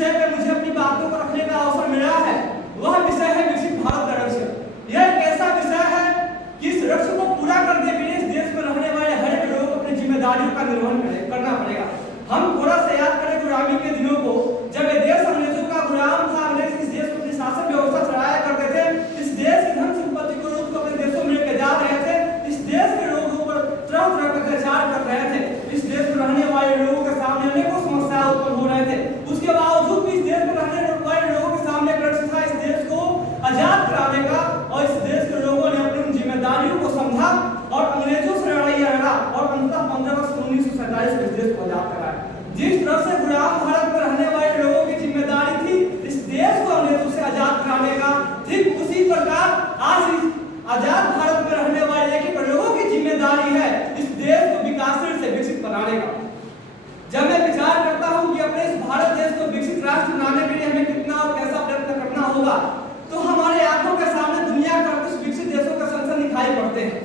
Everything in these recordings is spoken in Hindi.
विषय पे मुझे अपनी बातों को रखने का अवसर मिला है वह विषय है विकसित भारत का लक्ष्य। यह एक ऐसा विषय है कि इस लक्ष्य को पूरा करने के लिए इस देश में रहने वाले हर एक लोगों को अपनी जिम्मेदारियों का निर्वहन करना पड़ेगा। हम थोड़ा सा याद करें गुलामी के दिनों को, जब ये देश अंग्रेजों का गुलाम था, अंग्रेज इस देश को अपनी शासन व्यवस्था चलाया करते थे, इस देश की धन संपत्ति को लूट को अपने देशों में लेके जा रहे थे, इस देश के लोगों पर तरह तरह का अत्याचार कर रहे थे, इस देश में रहने वाले लोगों के सामने अनेकों समस्याएं उत्पन्न हो रहे थे। उसके बावजूद भी इस देश में रहने वाले लोगों के सामने एक लक्ष्य था, इस देश को आजाद कराने का, और इस देश के लोगों ने अपनी जिम्मेदारियों को समझा और अंग्रेजों से लड़ाई लड़ा और अंततः 15 अगस्त 1947 में इस देश को आजाद कराया। जिस तरह से गुलाम भारत में रहने वाले लोगों की जिम्मेदारी थी इस देश को अंग्रेजों से आजाद कराने का, ठीक उसी प्रकार आज इस आजाद भारत में रहने वाले एक लोगों की जिम्मेदारी है इस देश को विकासशील से विकसित बनाने का। जब मैं विचार करता हूं कि अपने इस भारत देश को विकसित राष्ट्र बनाने के लिए हमें कितना और कैसा प्रयत्न करना होगा, तो हमारे आंखों के सामने दुनिया के 38 विकसित देशों का संख्या दिखाई पड़ते हैं।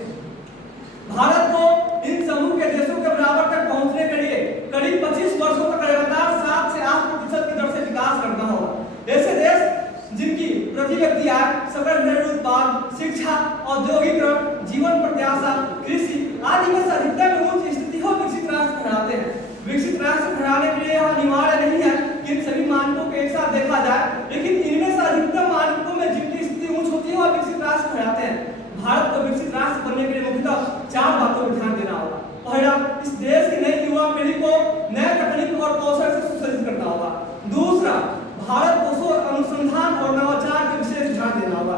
भारत को इन समूह के देशों के बराबर तक पहुंचने के लिए करीब 25 वर्षों तक लगातार 7 से 8% की दर से विकास करना होगा। ऐसे देश जिनकी प्रति व्यक्ति आय, सकल घरेलू उत्पाद, शिक्षा, औद्योगिकरण, जीवन प्रत्याशा, कृषि आदि में अधिकतम उच्च स्थिति हो विकसित राष्ट्र कहलाते हैं। विकसित राष्ट्र कहलाने के लिए यह अनिवार्य नहीं है कि इन सभी मानकों को एक साथ देखा जाए, लेकिन इनमें से अधिकतम मानकों में जिनकी स्थिति ऊंच होती है वह विकसित राष्ट्र कहलाते हैं। भारत को विकसित राष्ट्र बनने के लिए मुख्यतः 4 बातों पर ध्यान देना होगा। पहला, इस देश की नई युवा पीढ़ी को नए तकनीक और कौशल से सुसज्जित करना होगा। दूसरा, भारत को शोध अनुसंधान और नवाचार पर विशेष ध्यान देना होगा।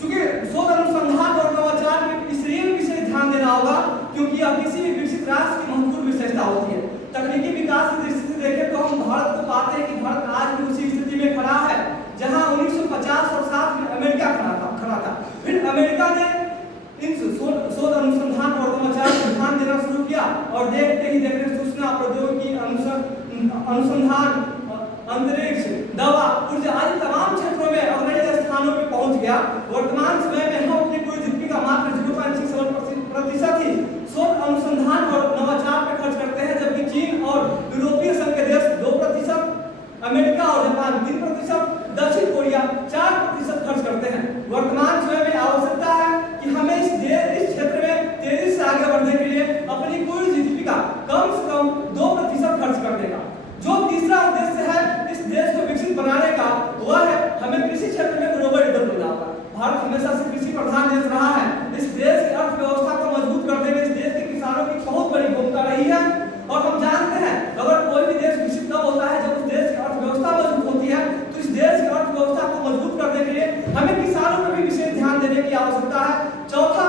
चूंकि शोध अनुसंधान और नवाचार पर इसलिए विशेष ध्यान देना होगा क्योंकि यह किसी भी विकसित राष्ट्र की महत्वपूर्ण विशेषता होती है। तकनीकी विकास की दृष्टि से देखें तो हम भारत को पाते हैं कि भारत आज भी उसी स्थिति में खड़ा है जहां 1950 और 60 में अमेरिका खड़ा था। फिर अमेरिका ने इन शोध अनुसंधान और नवाचार पर ध्यान देना शुरू किया और देखते ही देखते सूचना प्रौद्योगिकी, अनुसंधान, अंतरिक्ष, दवा, ऊर्जा आदि तमाम क्षेत्रों में अग्रणी स्थानों पर पहुंच गया। वर्तमान समय में हम अपनी पूरी जीडीपी का मात्र 0.67% ही शोध अनुसंधान और नवाचार पर खर्च करते हैं, जबकि चीन और यूरोपीय संघ के देश 2%, अमेरिका और जापान 3%, दक्षिण कोरिया 4% खर्च करते हैं। वर्तमान समय में आवश्यकता है कि हमें इस क्षेत्र में तेजी से आगे बढ़ने के लिए अपनी पूरी जीडीपी का कम से कम 2% खर्च करने का। जो तीसरा उद्देश्य है इस देश को विकसित बनाने का, वह है हमें कृषि क्षेत्र में ग्लोबल लीडर बनना होगा। भारत हमेशा से कृषि प्रधान देश रहा है। इस देश की अर्थव्यवस्था को मजबूत करने में इस देश के किसानों की बहुत बड़ी भूमिका रही है और हम जानते हैं अगर कोई भी देश विकसित तब होता है जब उस देश की अर्थव्यवस्था मजबूत होती है। तो इस देश की अर्थव्यवस्था को मजबूत करने के लिए हमें किसानों पर भी विशेष ध्यान देने की आवश्यकता है। चौथा,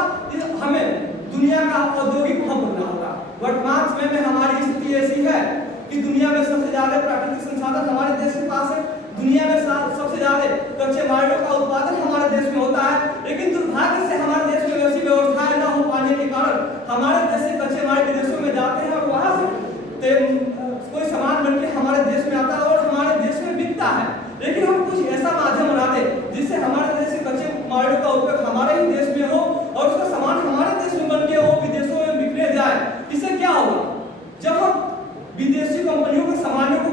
हमें दुनिया का औद्योगिक हब बनना होगा। वर्तमान समय में हमारी स्थिति ऐसी है कि दुनिया में सबसे ज्यादा प्राकृतिक संसाधन हमारे देश के पास है। दुनिया में सबसे ज्यादा कच्चे मालों का उत्पादन हमारे देश में होता है, लेकिन दुर्भाग्य से हमारे देश में वैसी व्यवस्थाएं न हो पाने के कारण हमारे देश से कच्चे माल विदेशों में जाते हैं और वहां से कोई सामान बनके हमारे देश में आता है और हमारे देश में बिकता है। लेकिन हम कुछ ऐसा माध्यम बना दे जिससे हमारे देश से कच्चे मालों का उपयोग हमारे ही देश में हो और उसका सामान हमारे देश में बनके वो विदेशों में बिकने जाए। इससे क्या होगा, जब हम विदेशी कंपनियों के सामानों को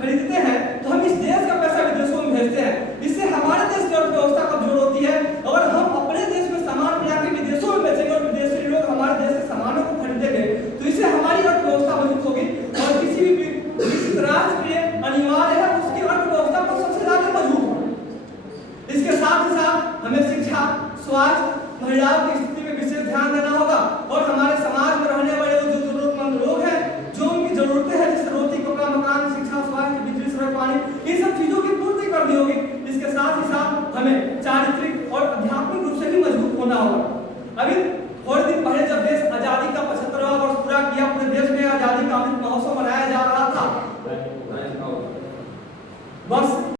खरीदते हैं तो हम इस देश का पैसा विदेशों में भेजते हैं। इससे हमारे देश की अर्थव्यवस्था कमजोर होती है। अगर हम अपने देश में सामान बना के विदेशों में बेचेंगे और विदेशी लोग हमारे देश के सामानों को खरीदेंगे तो इससे हमारी अर्थव्यवस्था मजबूत होगी और किसी भी विकसित राष्ट्र के लिए अनिवार्य है उसकी अर्थव्यवस्था को सबसे ज्यादा मजबूत होना। इसके साथ ही साथ हमें शिक्षा, स्वास्थ्य, महिलाओं की स्थिति में विशेष ध्यान देना होगा और हमारे